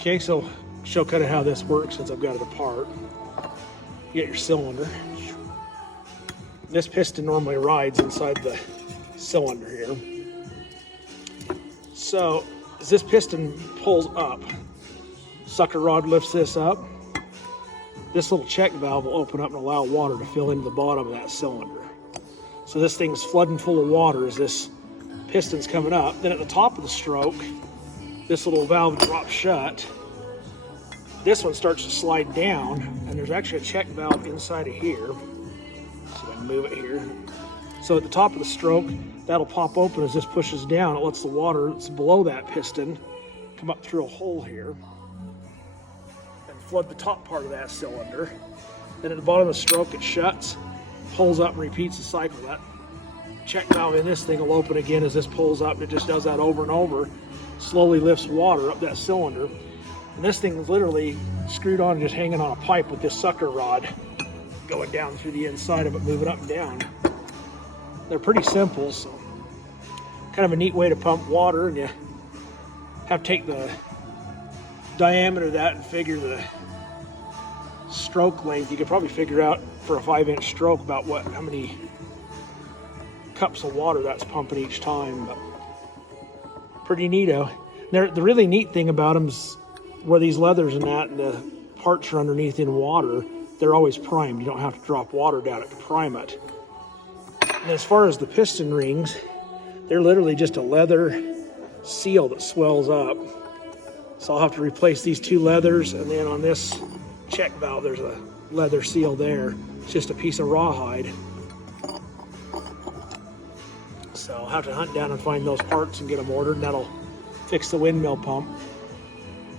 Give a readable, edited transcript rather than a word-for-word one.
Okay, so show kind of how this works since I've got it apart. You get your cylinder. This piston normally rides inside the cylinder here. So as this piston pulls up, sucker rod lifts this up. This little check valve will open up and allow water to fill into the bottom of that cylinder. So this thing's flooding full of water as this piston's coming up. Then at the top of the stroke, this little valve drops shut. This one starts to slide down, and there's actually a check valve inside of here. So I can move it here. So at the top of the stroke, that'll pop open as this pushes down. It lets the water that's below that piston come up through a hole here and flood the top part of that cylinder. Then at the bottom of the stroke, it shuts, pulls up, and repeats the cycle. That check valve in this thing will open again as this pulls up, and it just does that over and over. Slowly lifts water up that cylinder. And this thing is literally screwed on and just hanging on a pipe with this sucker rod going down through the inside of it, moving up and down. They're pretty simple, so kind of a neat way to pump water. And you have to take the diameter of that and figure the stroke length. You could probably figure out for a 5-inch stroke about how many cups of water that's pumping each time. But pretty neato. The really neat thing about them is where these leathers and the parts are underneath in water, they're always primed. You don't have to drop water down it to prime it. And as far as the piston rings, they're literally just a leather seal that swells up. So I'll have to replace these 2 leathers, and then on this check valve, there's a leather seal there. It's just a piece of rawhide. So I'll have to hunt down and find those parts and get them ordered, and that'll fix the windmill pump.